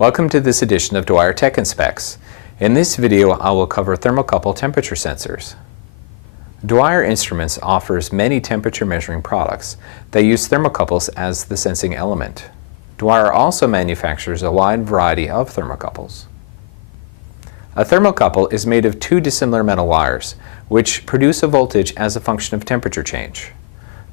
Welcome to this edition of Dwyer Tech and Specs. In this video, I will cover thermocouple temperature sensors. Dwyer Instruments offers many temperature measuring products that use thermocouples as the sensing element. Dwyer also manufactures a wide variety of thermocouples. A thermocouple is made of two dissimilar metal wires, which produce a voltage as a function of temperature change.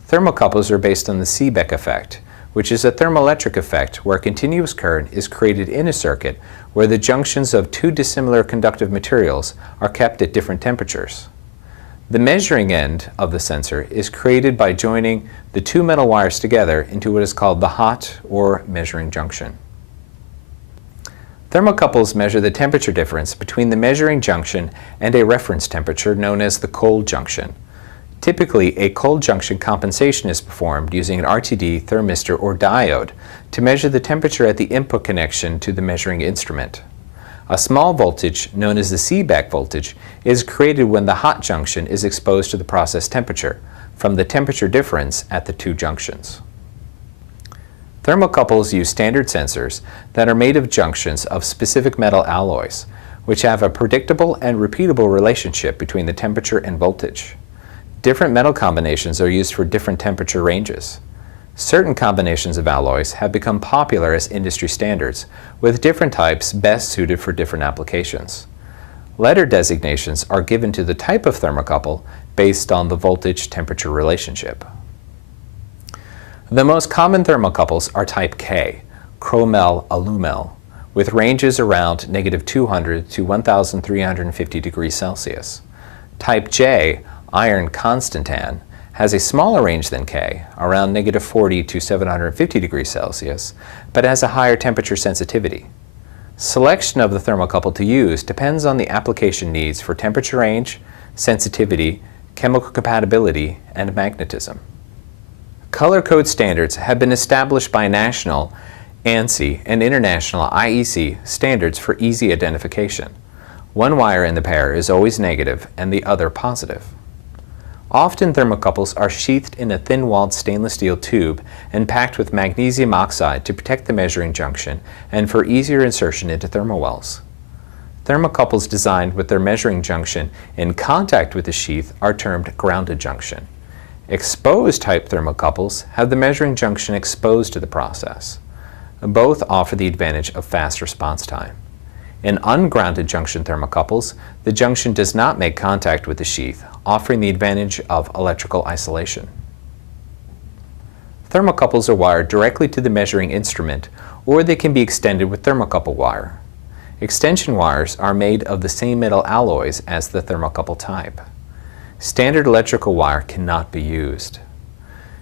Thermocouples are based on the Seebeck effect, which is a thermoelectric effect where continuous current is created in a circuit where the junctions of two dissimilar conductive materials are kept at different temperatures. The measuring end of the sensor is created by joining the two metal wires together into what is called the hot or measuring junction. Thermocouples measure the temperature difference between the measuring junction and a reference temperature known as the cold junction. Typically, a cold junction compensation is performed using an RTD, thermistor, or diode to measure the temperature at the input connection to the measuring instrument. A small voltage, known as the Seebeck voltage, is created when the hot junction is exposed to the process temperature from the temperature difference at the two junctions. Thermocouples use standard sensors that are made of junctions of specific metal alloys, which have a predictable and repeatable relationship between the temperature and voltage. Different metal combinations are used for different temperature ranges. Certain combinations of alloys have become popular as industry standards, with different types best suited for different applications. Letter designations are given to the type of thermocouple based on the voltage-temperature relationship. The most common thermocouples are type K, Cromel-Alumel, with ranges around -200 to 1350 degrees Celsius. Type J, Iron Constantan, has a smaller range than K, around -40 to 750 degrees Celsius, but has a higher temperature sensitivity. Selection of the thermocouple to use depends on the application needs for temperature range, sensitivity, chemical compatibility, and magnetism. Color code standards have been established by national ANSI and international IEC standards for easy identification. One wire in the pair is always negative and the other positive. Often thermocouples are sheathed in a thin-walled stainless steel tube and packed with magnesium oxide to protect the measuring junction and for easier insertion into thermowells. Thermocouples designed with their measuring junction in contact with the sheath are termed grounded junction. Exposed type thermocouples have the measuring junction exposed to the process. Both offer the advantage of fast response time. In ungrounded junction thermocouples, the junction does not make contact with the sheath, offering the advantage of electrical isolation. Thermocouples are wired directly to the measuring instrument, or they can be extended with thermocouple wire. Extension wires are made of the same metal alloys as the thermocouple type. Standard electrical wire cannot be used.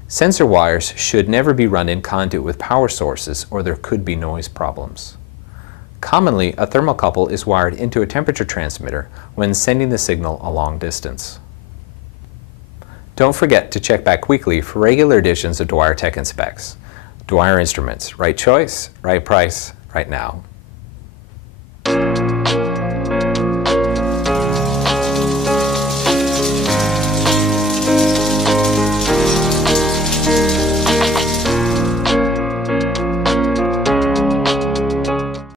Sensor wires should never be run in conduit with power sources, or there could be noise problems. Commonly, a thermocouple is wired into a temperature transmitter when sending the signal a long distance. Don't forget to check back weekly for regular editions of Dwyer Tech and Specs. Dwyer Instruments, right choice, right price, right now.